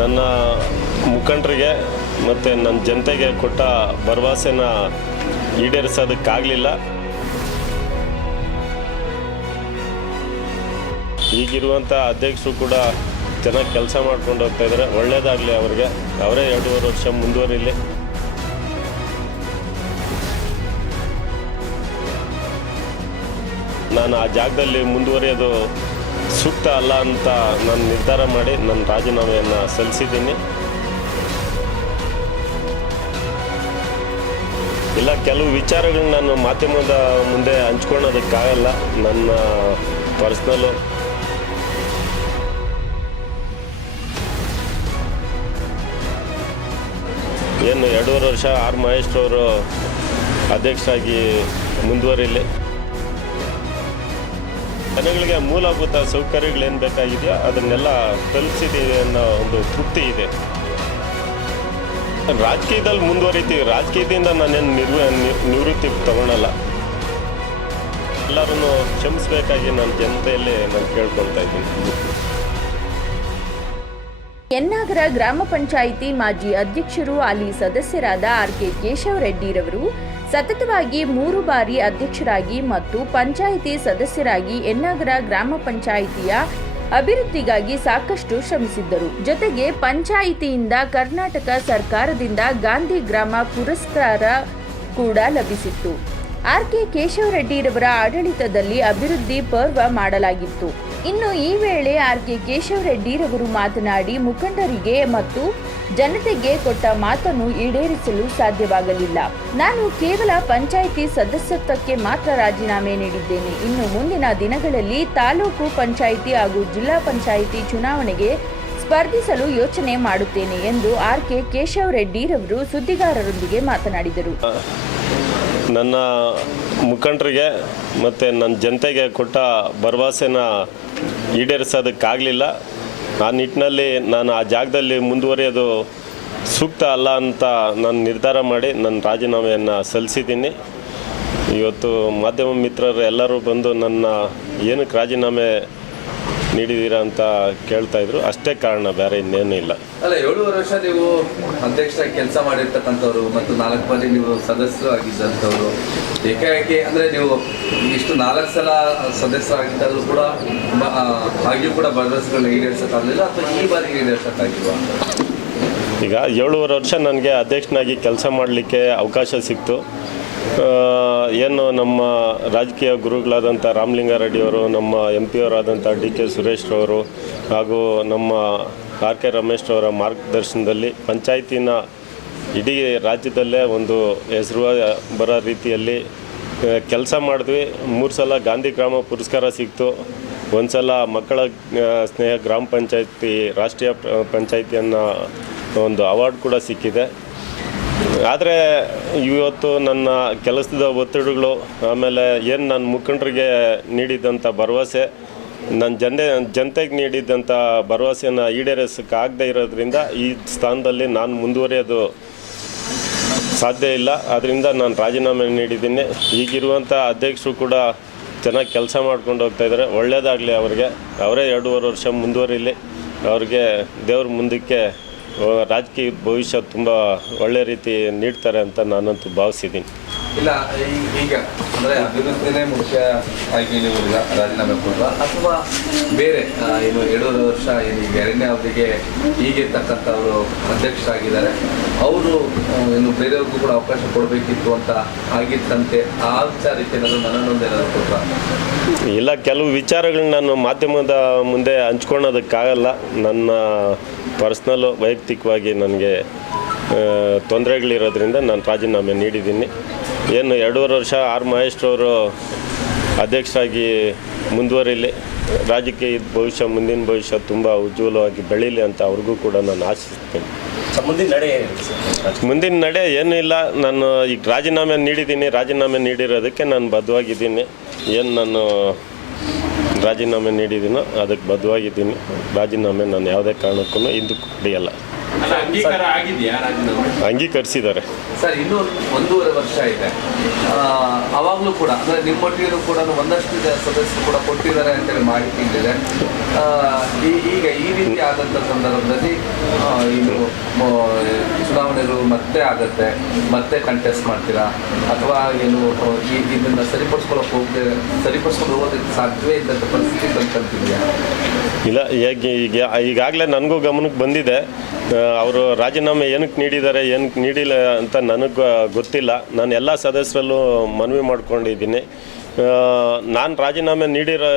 ನನ್ನ ಮುಖಂಡರಿಗೆ ಮತ್ತು ನನ್ನ ಜನತೆಗೆ ಕೊಟ್ಟ ಭರವಸೆನ ಈಡೇರಿಸೋದಕ್ಕಾಗಲಿಲ್ಲ. ಈಗಿರುವಂಥ ಅಧ್ಯಕ್ಷರು ಕೂಡ ಚೆನ್ನಾಗಿ ಕೆಲಸ ಮಾಡ್ಕೊಂಡು ಹೋಗ್ತಾ ಇದ್ದಾರೆ. ಒಳ್ಳೇದಾಗಲಿ ಅವ್ರಿಗೆ. ಅವರೇ ಎರಡೂವರೆ ವರ್ಷ ಮುಂದುವರಿಲಿ. ನಾನು ಆ ಜಾಗದಲ್ಲಿ ಮುಂದುವರಿಯೋದು ಸೂಕ್ತ ಅಲ್ಲ ಅಂತ ನಾನು ನಿರ್ಧಾರ ಮಾಡಿ ನನ್ನ ರಾಜೀನಾಮೆಯನ್ನು ಸಲ್ಲಿಸಿದ್ದೀನಿ. ಇಲ್ಲ, ಕೆಲವು ವಿಚಾರಗಳನ್ನ ನಾನು ಮಾಧ್ಯಮದ ಮುಂದೆ ಹಂಚ್ಕೊಳ್ಳೋದಕ್ಕಾಗಲ್ಲ, ನನ್ನ ಪರ್ಸ್ನಲ್ಲು ಏನು ಎರಡೂವರೆ ವರ್ಷ ಆರ್ ಮಹೇಶ್ ಅವರು ಅಧ್ಯಕ್ಷರಾಗಿ ಮುಂದುವರಿಲಿ. ಜನಗಳಿಗೆ ಮೂಲಭೂತ ಸೌಕರ್ಯಗಳೇನು ಬೇಕಾಗಿದೆಯೋ? ಅದನ್ನೆಲ್ಲ ತಲುಪಿಸಿದ್ದೀವಿ ಅನ್ನೋ ಒಂದು ತೃಪ್ತಿ ಇದೆ. ರಾಜಕೀಯದಲ್ಲಿ ಮುಂದುವರಿತೀವಿ. ರಾಜಕೀಯದಿಂದ ನಾನೇನು ನಿರ್ವ ನಿವೃತ್ತಿ ತಗೊಳಲ್ಲ. ಎಲ್ಲರೂ ಕ್ಷಮಿಸಬೇಕಾಗಿ ನನ್ನ ಜನತೆಯಲ್ಲಿ ನಾನು ಕೇಳ್ಕೊಳ್ತಾ ಇದ್ದೀನಿ. ಎನ್ನಾಗರ ಗ್ರಾಮ ಪಂಚಾಯಿತಿ ಮಾಜಿ ಅಧ್ಯಕ್ಷರು, ಅಲ್ಲಿ ಸದಸ್ಯರಾದ ಆರ್ ಕೆ ಕೇಶವ ರೆಡ್ಡಿರವರು ಸತತವಾಗಿ ಮೂರು ಬಾರಿ ಅಧ್ಯಕ್ಷರಾಗಿ ಮತ್ತು ಪಂಚಾಯಿತಿ ಸದಸ್ಯರಾಗಿ ಎನ್ನಾಗರ ಗ್ರಾಮ ಪಂಚಾಯಿತಿಯ ಅಭಿವೃದ್ಧಿಗಾಗಿ ಸಾಕಷ್ಟು ಶ್ರಮಿಸಿದ್ದರು. ಜೊತೆಗೆ ಪಂಚಾಯಿತಿಯಿಂದ ಕರ್ನಾಟಕ ಸರ್ಕಾರದಿಂದ ಗಾಂಧಿ ಗ್ರಾಮ ಪುರಸ್ಕಾರ ಕೂಡ ಲಭಿಸಿತ್ತು. ಆರ್ ಕೆ ಕೇಶವರೆಡ್ಡಿರವರ ಆಡಳಿತದಲ್ಲಿ ಅಭಿವೃದ್ಧಿ ಪರ್ವ ಮಾಡಲಾಗಿತ್ತು. ಇನ್ನು ಈ ವೇಳೆ ಆರ್ ಕೆ ಕೇಶವರೆಡ್ಡಿರವರು ಮಾತನಾಡಿ ಮುಖಂಡರಿಗೆ ಮತ್ತು ಜನತೆಗೆ ಕೊಟ್ಟ ಮಾತನ್ನು ಈಡೇರಿಸಲು ಸಾಧ್ಯವಾಗಲಿಲ್ಲ. ನಾನು ಕೇವಲ ಪಂಚಾಯಿತಿ ಸದಸ್ಯತ್ವಕ್ಕೆ ಮಾತ್ರ ರಾಜೀನಾಮೆ ನೀಡಿದ್ದೇನೆ. ಇನ್ನು ಮುಂದಿನ ದಿನಗಳಲ್ಲಿ ತಾಲೂಕು ಪಂಚಾಯಿತಿ ಹಾಗೂ ಜಿಲ್ಲಾ ಪಂಚಾಯಿತಿ ಚುನಾವಣೆಗೆ ಸ್ಪರ್ಧಿಸಲು ಯೋಚನೆ ಮಾಡುತ್ತೇನೆ ಎಂದು ಆರ್ ಕೆ ಕೇಶವರೆಡ್ಡಿರವರು ಸುದ್ದಿಗಾರರೊಂದಿಗೆ ಮಾತನಾಡಿದರು. ನನ್ನ ಮುಖಂಡರಿಗೆ ಮತ್ತು ನನ್ನ ಜನತೆಗೆ ಕೊಟ್ಟ ಭರವಸೆನ ಈಡೇರಿಸೋದಕ್ಕಾಗಲಿಲ್ಲ. ಆ ನಿಟ್ಟಿನಲ್ಲಿ ನಾನು ಆ ಜಾಗದಲ್ಲಿ ಮುಂದುವರಿಯೋದು ಸೂಕ್ತ ಅಲ್ಲ ಅಂತ ನಾನು ನಿರ್ಧಾರ ಮಾಡಿ ನನ್ನ ರಾಜೀನಾಮೆಯನ್ನು ಸಲ್ಲಿಸಿದ್ದೀನಿ. ಇವತ್ತು ಮಾಧ್ಯಮ ಮಿತ್ರರು ಎಲ್ಲರೂ ಬಂದು ನನ್ನ ಏನಕ್ಕೆ ರಾಜೀನಾಮೆ ನೀಡಿದ್ದೀರಾ ಅಂತ ಕೇಳ್ತಾ ಇದ್ರು. ಅಷ್ಟೇ ಕಾರಣ ಬೇರೆ ಇನ್ನೇನು ಇಲ್ಲ. ಅಲ್ಲ ಏಳುವರೆ ವರ್ಷ ನೀವು ಅಧ್ಯಕ್ಷರಾಗಿ ಕೆಲಸ ಮಾಡಿರ್ತಕ್ಕಂಥವ್ರು ಮತ್ತು ನಾಲ್ಕು ಬಾರಿ ನೀವು ಸದಸ್ಯರು ಆಗಿದ್ದಂಥವ್ರು ಏಕಾಏಕಿ ಅಂದರೆ ನೀವು ಇಷ್ಟು ನಾಲ್ಕು ಸಲ ಸದಸ್ಯರಾಗಿದ್ದಾಗಲೂ ಕೂಡ ಆಗಿಯೂ ಕೂಡ ಭರವಸೆಗಳನ್ನ ಈಡೇರಿಸೋಕ್ಕಾಗಲಿಲ್ಲ ಅಥವಾ ಈ ಬಾರಿ ಈಡೇರಿಸೋಕ್ಕಾಗಿಲ್ವಾ ಈಗ ಏಳುವರೆ ವರ್ಷ ನನಗೆ ಅಧ್ಯಕ್ಷನಾಗಿ ಕೆಲಸ ಮಾಡಲಿಕ್ಕೆ ಅವಕಾಶ ಸಿಕ್ತು. ಏನು ನಮ್ಮ ರಾಜಕೀಯ ಗುರುಗಳಾದಂಥ ರಾಮಲಿಂಗಾರೆಡ್ಡಿಯವರು, ನಮ್ಮ ಎಂ ಪಿ ಅವರಾದಂಥ ಡಿ ಕೆ ಸುರೇಶ್ ರವರು ಹಾಗೂ ನಮ್ಮ ಆರ್ ಕೆ ರಮೇಶ್ ಅವರ ಮಾರ್ಗದರ್ಶನದಲ್ಲಿ ಪಂಚಾಯಿತಿನ ಇಡೀ ರಾಜ್ಯದಲ್ಲೇ ಒಂದು ಹೆಸರು ಬರೋ ರೀತಿಯಲ್ಲಿ ಕೆಲಸ ಮಾಡಿದ್ವಿ. ಮೂರು ಸಲ ಗಾಂಧಿ ಗ್ರಾಮ ಪುರಸ್ಕಾರ ಸಿಕ್ತು. ಒಂದು ಸಲ ಮಕ್ಕಳ ಸ್ನೇಹ ಗ್ರಾಮ ಪಂಚಾಯತಿ, ರಾಷ್ಟ್ರೀಯ ಪಂಚಾಯತಿಯನ್ನು ಒಂದು ಅವಾರ್ಡ್ ಕೂಡ ಸಿಕ್ಕಿದೆ. ಆದರೆ ಇವತ್ತು ನನ್ನ ಕೆಲಸದ ಒತ್ತಡಗಳು, ಆಮೇಲೆ ಏನು ನನ್ನ ಮುಖಂಡರಿಗೆ ನೀಡಿದಂಥ ಭರವಸೆ ನನ್ನ ಜನ ಜನತೆಗೆ ನೀಡಿದಂಥ ಭರವಸೆಯನ್ನು ಈಡೇರಿಸೋಕ್ಕಾಗದೇ ಇರೋದ್ರಿಂದ ಈ ಸ್ಥಾನದಲ್ಲಿ ನಾನು ಮುಂದುವರಿಯೋದು ಸಾಧ್ಯ ಇಲ್ಲ. ಅದರಿಂದ ನಾನು ರಾಜೀನಾಮೆ ನೀಡಿದ್ದೀನಿ. ಈಗಿರುವಂಥ ಅಧ್ಯಕ್ಷರು ಕೂಡ ಚೆನ್ನಾಗಿ ಕೆಲಸ ಮಾಡ್ಕೊಂಡು ಹೋಗ್ತಾ ಇದ್ದಾರೆ ಒಳ್ಳೆಯದಾಗಲಿ ಅವರಿಗೆ. ಅವರೇ ಎರಡೂವರೆ ವರ್ಷ ಮುಂದುವರಿಲಿ. ಅವ್ರಿಗೆ ದೇವ್ರ ಮುಂದಕ್ಕೆ ರಾಜಕೀಯ ಭವಿಷ್ಯ ತುಂಬ ಒಳ್ಳೆ ರೀತಿ ನೀಡ್ತಾರೆ ಅಂತ ನಾನಂತೂ ಭಾವಿಸಿದ್ದೀನಿ. ಇಲ್ಲ ಈಗ ಅಂದರೆ ಅಭಿವೃದ್ಧಿನೇ ಮುಖ್ಯ ಆಗಿ ನೀವು ಈಗ ರಾಜೀನಾಮೆ ಕೊಡುವ. ಅಥವಾ ಬೇರೆ ಇನ್ನು ಎರಡೂವರೆ ವರ್ಷ ಈಗ ಎರಡನೇ ಅವಧಿಗೆ ಈಗಿರ್ತಕ್ಕಂಥವರು ಅಧ್ಯಕ್ಷರಾಗಿದ್ದಾರೆ. ಅವರು ಇನ್ನು ಬೇರೆಯವ್ರಿಗೂ ಕೂಡ ಅವಕಾಶ ಕೊಡಬೇಕಿತ್ತು ಅಂತ ಆಗಿತ್ತಂತೆ. ಆ ವಿಚಾರಕ್ಕೆ ನಾನು ನನ್ನೊಂದು ಏನಾದರೂ ಇಲ್ಲ ಕೆಲವು ವಿಚಾರಗಳನ್ನ ನಾನು ಮಾಧ್ಯಮದ ಮುಂದೆ ಹಂಚ್ಕೊಳ್ಳೋದಕ್ಕಾಗಲ್ಲ. ನನ್ನ ಪರ್ಸ್ನಲ್ಲು ವೈಯಕ್ತಿಕವಾಗಿ ನನಗೆ ತೊಂದರೆಗಳಿರೋದ್ರಿಂದ ನಾನು ರಾಜೀನಾಮೆ ನೀಡಿದ್ದೀನಿ. ಏನು ಎರಡೂವರೆ ವರ್ಷ ಆರ್ ಮಹೇಶ್ ಅವರು ಅಧ್ಯಕ್ಷರಾಗಿ ಮುಂದುವರಿಲಿ. ರಾಜಕೀಯ ಭವಿಷ್ಯ ಮುಂದಿನ ಭವಿಷ್ಯ ತುಂಬ ಉಜ್ವಲವಾಗಿ ಬೆಳೀಲಿ ಅಂತ ಅವ್ರಿಗೂ ಕೂಡ ನಾನು ಆಶಿಸ್ತೇನೆ. ಮುಂದಿನ ನಡೆ ಮುಂದಿನ ನಡೆ ಏನೂ ಇಲ್ಲ. ನಾನು ಈಗ ರಾಜೀನಾಮೆ ನೀಡಿದ್ದೀನಿ. ರಾಜೀನಾಮೆ ನೀಡಿರೋದಕ್ಕೆ ನಾನು ಬದ್ಧವಾಗಿದ್ದೀನಿ. ಏನು ನಾನು ರಾಜೀನಾಮೆ ನೀಡಿದ್ದೀನೋ ಅದಕ್ಕೆ ಬದ್ಧವಾಗಿದ್ದೀನಿ. ರಾಜೀನಾಮೆ ನಾನು ಯಾವುದೇ ಕಾರಣಕ್ಕೂ ಹಿಂದಕ್ಕೆ ಹಿಡಿಯಲ್ಲ ಅಂಗೀಕರಿಸಿದ್ದಾರೆ. ಸರ್ ಇನ್ನೂ ಒಂದೂವರೆ ವರ್ಷ ಇದೆ. ಅವಾಗಲೂ ಕೂಡ ಅಂದ್ರೆ ನಿಮ್ಮೊಟ್ಟಿಗೂ ಕೂಡ ಒಂದಷ್ಟು ಸದಸ್ಯರು ಕೂಡ ಕೊಟ್ಟಿದ್ದಾರೆ ಅಂತೇಳಿ ಮಾಹಿತಿ ಇದೆ ಈಗ ಈ ರೀತಿ ಆದಂಥ ಸಂದರ್ಭದಲ್ಲಿ ಇದು ಚುನಾವಣೆಗಳು ಮತ್ತೆ ಆಗತ್ತೆ ಮತ್ತೆ ಕಂಟೆಸ್ಟ್ ಮಾಡ್ತೀರಾ? ಅಥವಾ ಏನು ಇದನ್ನ ಸರಿಪಡಿಸ್ಕೊಳಕ್ ಹೋಗದೆ ಸರಿಪಡಿಸ್ಕೊಂಡು ಹೋಗೋದಕ್ಕೆ ಸಾಧ್ಯವೇ ಇದ್ದಂಥ ಪರಿಸ್ಥಿತಿ ಬಂದ್ಕಂತಿದೆಯಾ ಇಲ್ಲ ಹೇಗೆ ಈಗ ಈಗಾಗಲೇ ನನಗೂ ಗಮನಕ್ಕೆ ಬಂದಿದೆ. ಅವರು ರಾಜೀನಾಮೆ ಏನಕ್ಕೆ ನೀಡಿದ್ದಾರೆ, ಏನಕ್ಕೆ ನೀಡಿಲ್ಲ ಅಂತ ನನಗೆ ಗೊತ್ತಿಲ್ಲ. ನಾನು ಎಲ್ಲ ಸದಸ್ಯರಲ್ಲೂ ಮನವಿ ಮಾಡ್ಕೊಂಡಿದ್ದೀನಿ. ನಾನು ರಾಜೀನಾಮೆ ನೀಡಿರೋ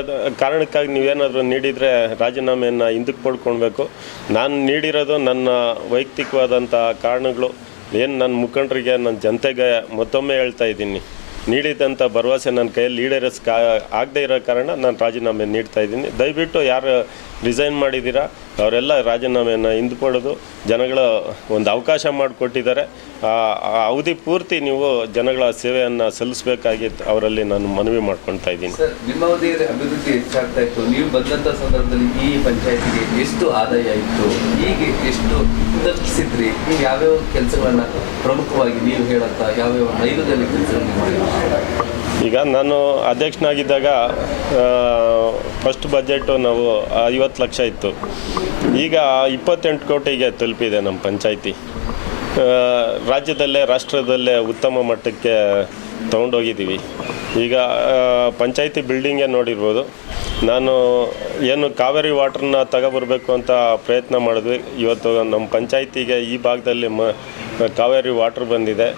ಕಾರಣಕ್ಕಾಗಿ ನೀವೇನಾದರೂ ನೀಡಿದರೆ ರಾಜೀನಾಮೆಯನ್ನು ಹಿಂದಕ್ಕೆ ಪಡ್ಕೊಳ್ಬೇಕು. ನಾನು ನೀಡಿರೋದು ನನ್ನ ವೈಯಕ್ತಿಕವಾದಂಥ ಕಾರಣಗಳು. ಏನು ನನ್ನ ಮುಖಂಡರಿಗೆ ನನ್ನ ಜನತೆಗೆ ಮತ್ತೊಮ್ಮೆ ಹೇಳ್ತಾ ಇದ್ದೀನಿ. ನೀಡಿದಂಥ ಭರವಸೆ ನನ್ನ ಕೈಯಲ್ಲಿ ಈಡೇರಿಸ್ ಕಾ ಆಗದೇ ಇರೋ ಕಾರಣ ನಾನು ರಾಜೀನಾಮೆ ನೀಡ್ತಾ ಇದ್ದೀನಿ. ದಯವಿಟ್ಟು ಯಾರು ರಿಸೈನ್ ಮಾಡಿದ್ದೀರಾ? ಅವರೆಲ್ಲ ರಾಜೀನಾಮೆಯನ್ನು ಹಿಂದ್ಪಡೋದು ಜನಗಳ ಒಂದು ಅವಕಾಶ ಮಾಡಿಕೊಟ್ಟಿದ್ದಾರೆ. ಆ ಅವಧಿ ಪೂರ್ತಿ ನೀವು ಜನಗಳ ಸೇವೆಯನ್ನು ಸಲ್ಲಿಸಬೇಕಾಗಿ ಅವರಲ್ಲಿ ನಾನು ಮನವಿ ಮಾಡ್ಕೊಳ್ತಾ ಇದ್ದೀನಿ. ನಿಮ್ಮ ಅವಧಿಯಲ್ಲಿ ಅಭಿವೃದ್ಧಿ ಹೆಚ್ಚಾಗ್ತಾ ಇತ್ತು. ನೀವು ಬಂದಂಥ ಸಂದರ್ಭದಲ್ಲಿ ಈ ಪಂಚಾಯತಿಗೆ ಎಷ್ಟು ಆದಾಯ ಇತ್ತು? ಈಗ ಎಷ್ಟು ತಲುಪಿಸಿದ್ರಿ ನೀವು ಯಾವ್ಯಾವ ಕೆಲಸಗಳನ್ನು ಪ್ರಮುಖವಾಗಿ ನೀವು ಹೇಳಂತ ಯಾವ್ಯಾವ ನೈರುದಲ್ಲಿ ಕೆಲಸಗಳನ್ನು ಮಾಡಿದ್ರಿ ಈಗ ನಾನು ಅಧ್ಯಕ್ಷನಾಗಿದ್ದಾಗ ಫಸ್ಟ್ ಬಜೆಟ್ ನಾವು ಐವತ್ತು ಲಕ್ಷ ಇತ್ತು. ಈಗ ಇಪ್ಪತ್ತೆಂಟು ಕೋಟಿಗೆ ತಲುಪಿದೆ ನಮ್ಮ ಪಂಚಾಯಿತಿ. ರಾಜ್ಯದಲ್ಲೇ, ರಾಷ್ಟ್ರದಲ್ಲೇ ಉತ್ತಮ ಮಟ್ಟಕ್ಕೆ ತೊಗೊಂಡೋಗಿದ್ದೀವಿ. ಈಗ ಪಂಚಾಯಿತಿ ಬಿಲ್ಡಿಂಗೇ ನೋಡಿರ್ಬೋದು. ನಾನು ಏನು ಕಾವೇರಿ ವಾಟ್ರನ್ನ ತಗೊಬರ್ಬೇಕು ಅಂತ ಪ್ರಯತ್ನ ಮಾಡಿದ್ವಿ. ಇವತ್ತು ನಮ್ಮ ಪಂಚಾಯಿತಿಗೆ ಈ ಭಾಗದಲ್ಲಿ ಮ ಕಾವೇರಿ ವಾಟರ್ ಬಂದಿದೆ.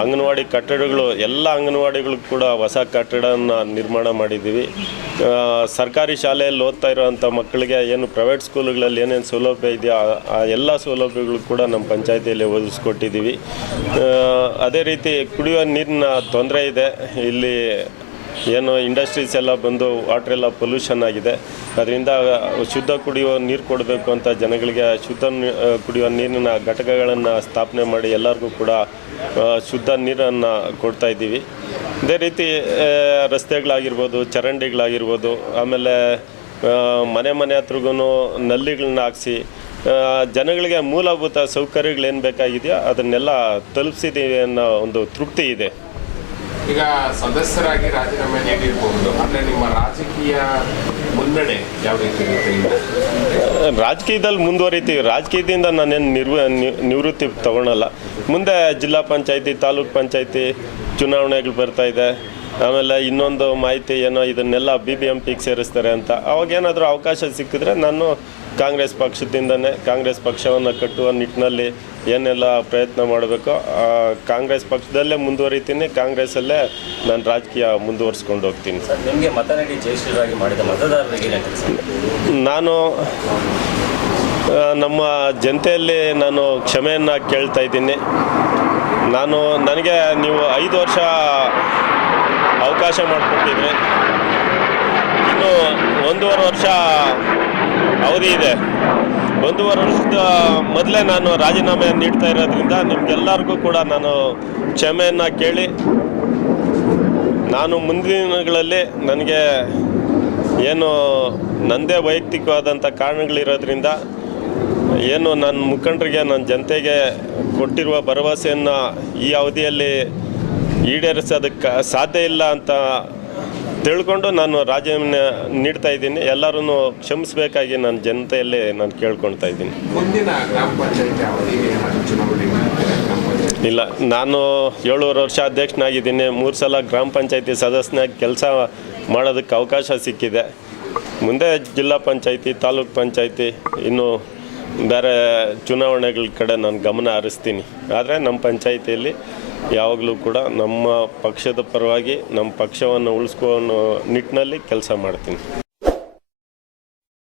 ಅಂಗನವಾಡಿ ಕಟ್ಟಡಗಳು, ಎಲ್ಲ ಅಂಗನವಾಡಿಗಳು ಕೂಡ ಹೊಸ ಕಟ್ಟಡನ ನಿರ್ಮಾಣ ಮಾಡಿದ್ದೀವಿ. ಸರ್ಕಾರಿ ಶಾಲೆಯಲ್ಲಿ ಓದ್ತಾ ಇರೋವಂಥ ಮಕ್ಕಳಿಗೆ ಏನು ಪ್ರೈವೇಟ್ ಸ್ಕೂಲ್ಗಳಲ್ಲಿ ಏನೇನು ಸೌಲಭ್ಯ ಇದೆಯೋ, ಆ- ಎಲ್ಲ ಸೌಲಭ್ಯಗಳು ಕೂಡ ನಮ್ಮ ಪಂಚಾಯತಿಯಲ್ಲಿ ಒದಗಿಸ್ಕೊಟ್ಟಿದ್ದೀವಿ. ಅದೇ ರೀತಿ ಕುಡಿಯುವ ನೀರಿನ ತೊಂದರೆ ಇದೆ. ಇಲ್ಲಿ ಏನು ಇಂಡಸ್ಟ್ರೀಸ್ ಎಲ್ಲ ಬಂದು ವಾಟರ್ ಎಲ್ಲ ಪೊಲ್ಯೂಷನ್ ಆಗಿದೆ. ಅದರಿಂದ ಶುದ್ಧ ಕುಡಿಯುವ ನೀರು ಕೊಡಬೇಕು ಅಂತ ಜನಗಳಿಗೆ ಶುದ್ಧ ಕುಡಿಯುವ ನೀರಿನ ಘಟಕಗಳನ್ನು ಸ್ಥಾಪನೆ ಮಾಡಿ ಎಲ್ಲರಿಗೂ ಕೂಡ ಶುದ್ಧ ನೀರನ್ನು ಕೊಡ್ತಾ ಇದ್ದೀವಿ. ಅದೇ ರೀತಿ ರಸ್ತೆಗಳಾಗಿರ್ಬೋದು, ಚರಂಡಿಗಳಾಗಿರ್ಬೋದು, ಆಮೇಲೆ ಮನೆ ಮನೆ ಹತ್ರಗೂ ನಲ್ಲಿಗಳನ್ನ ಹಾಕ್ಸಿ ಜನಗಳಿಗೆ ಮೂಲಭೂತ ಸೌಕರ್ಯಗಳೇನು ಬೇಕಾಗಿದೆಯೋ ಅದನ್ನೆಲ್ಲ ತಲುಪಿಸಿದ್ದೀವಿ ಅನ್ನೋ ಒಂದು ತೃಪ್ತಿ ಇದೆ. ಈಗ ಸದಸ್ಯರಾಗಿ ರಾಜೀನಾಮೆ ನೀಡಿರಬಹುದು ಆದರೆ ನಿಮ್ಮ ರಾಜಕೀಯ ಮುನ್ನಡೆ ಯಾವ ರೀತಿ ಇರುತ್ತೆ? ರಾಜಕೀಯದಲ್ಲಿ ಮುಂದುವರಿತೀವಿ ರಾಜಕೀಯದಿಂದ ನಾನೇನು ನಿರ್ವ ನಿವೃತ್ತಿ ತಗೊಳಲ್ಲ. ಮುಂದೆ ಜಿಲ್ಲಾ ಪಂಚಾಯತಿ, ತಾಲೂಕ್ ಪಂಚಾಯತಿ ಚುನಾವಣೆಗಳು ಬರ್ತಾ ಇದೆ. ಆಮೇಲೆ ಇನ್ನೊಂದು ಮಾಹಿತಿ ಏನೋ ಇದನ್ನೆಲ್ಲ ಬಿ ಬಿ ಎಂ ಪಿಗೆ ಸೇರಿಸ್ತಾರೆ ಅಂತ. ಅವಾಗ ಏನಾದರೂ ಅವಕಾಶ ಸಿಕ್ಕಿದ್ರೆ ನಾನು ಕಾಂಗ್ರೆಸ್ ಪಕ್ಷದಿಂದನೇ ಕಾಂಗ್ರೆಸ್ ಪಕ್ಷವನ್ನು ಕಟ್ಟುವ ನಿಟ್ಟಿನಲ್ಲಿ ಏನೆಲ್ಲ ಪ್ರಯತ್ನ ಮಾಡಬೇಕು ಕಾಂಗ್ರೆಸ್ ಪಕ್ಷದಲ್ಲೇ ಮುಂದುವರಿತೀನಿ ಕಾಂಗ್ರೆಸ್ಸಲ್ಲೇ ನಾನು ರಾಜಕೀಯ ಮುಂದುವರಿಸ್ಕೊಂಡು ಹೋಗ್ತೀನಿ. ಸರ್ ನಿಮಗೆ ಮತ ನೀಡಿ ಜಯಶ್ರೀರಾಗಿ ಮಾಡಿದ ಮತದಾರರಿಗೆ ನಾನು ನಮ್ಮ ಜನತೆಯಲ್ಲಿ ನಾನು ಕ್ಷಮೆಯನ್ನು ಕೇಳ್ತಾ ಇದ್ದೀನಿ. ನಾನು ನನಗೆ ನೀವು ಐದು ವರ್ಷ ಅವಕಾಶ ಮಾಡಿಕೊಟ್ಟಿದ್ರಿ ಇನ್ನು ಒಂದೂವರೆ ವರ್ಷ ಅವಧಿ ಇದೆ. ಒಂದು ವರ್ಷದ ಮೊದಲೇ ನಾನು ರಾಜೀನಾಮೆ ನೀಡ್ತಾ ಇರೋದ್ರಿಂದ ನಿಮ್ಗೆಲ್ಲರಿಗೂ ಕೂಡ ನಾನು ಕ್ಷಮೆಯನ್ನು ಕೇಳಿ, ನಾನು ಮುಂದಿನ ದಿನಗಳಲ್ಲಿ ನನಗೆ ಏನು ನನ್ನದೇ ವೈಯಕ್ತಿಕವಾದಂಥ ಕಾರಣಗಳಿರೋದ್ರಿಂದ ಏನು ನನ್ನ ಮುಖಂಡರಿಗೆ, ನನ್ನ ಜನತೆಗೆ ಕೊಟ್ಟಿರುವ ಭರವಸೆಯನ್ನು ಈ ಅವಧಿಯಲ್ಲಿ ಈಡೇರಿಸೋದಕ್ಕೆ ಸಾಧ್ಯ ಇಲ್ಲ ಅಂತ ತಿಳ್ಕೊಂಡು ನಾನು ರಾಜೀನಾಮೆ ನೀಡ್ತಾ ಇದ್ದೀನಿ. ಎಲ್ಲರೂ ಕ್ಷಮಿಸಬೇಕಾಗಿ ನನ್ನ ಜನತೆಯಲ್ಲಿ ನಾನು ಕೇಳ್ಕೊಳ್ತಾ ಇದ್ದೀನಿ. ಇಲ್ಲ ನಾನು ಏಳುವರೆ ವರ್ಷ ಅಧ್ಯಕ್ಷನಾಗಿದ್ದೀನಿ. ಮೂರು ಸಲ ಗ್ರಾಮ ಪಂಚಾಯತಿ ಸದಸ್ಯನಾಗಿ ಕೆಲಸ ಮಾಡೋದಕ್ಕೆ ಅವಕಾಶ ಸಿಕ್ಕಿದೆ. ಮುಂದೆ ಜಿಲ್ಲಾ ಪಂಚಾಯತಿ ತಾಲೂಕ್ ಪಂಚಾಯತಿ ಇನ್ನು ಬೇರೆ ಚುನಾವಣೆಗಳ ಕಡೆ ನಾನು ಗಮನ ಹರಿಸ್ತೀನಿ. ಆದರೆ ನಮ್ಮ ಪಂಚಾಯತಿಯಲ್ಲಿ ಯಾವಾಗಲೂ ಕೂಡ ನಮ್ಮ ಪಕ್ಷದ ಪರವಾಗಿ ನಮ್ಮ ಪಕ್ಷವನ್ನು ಉಳಿಸ್ಕೊಳ್ಳೋ ನಿಟ್ಟಿನಲ್ಲಿ ಕೆಲಸ ಮಾಡ್ತೀನಿ.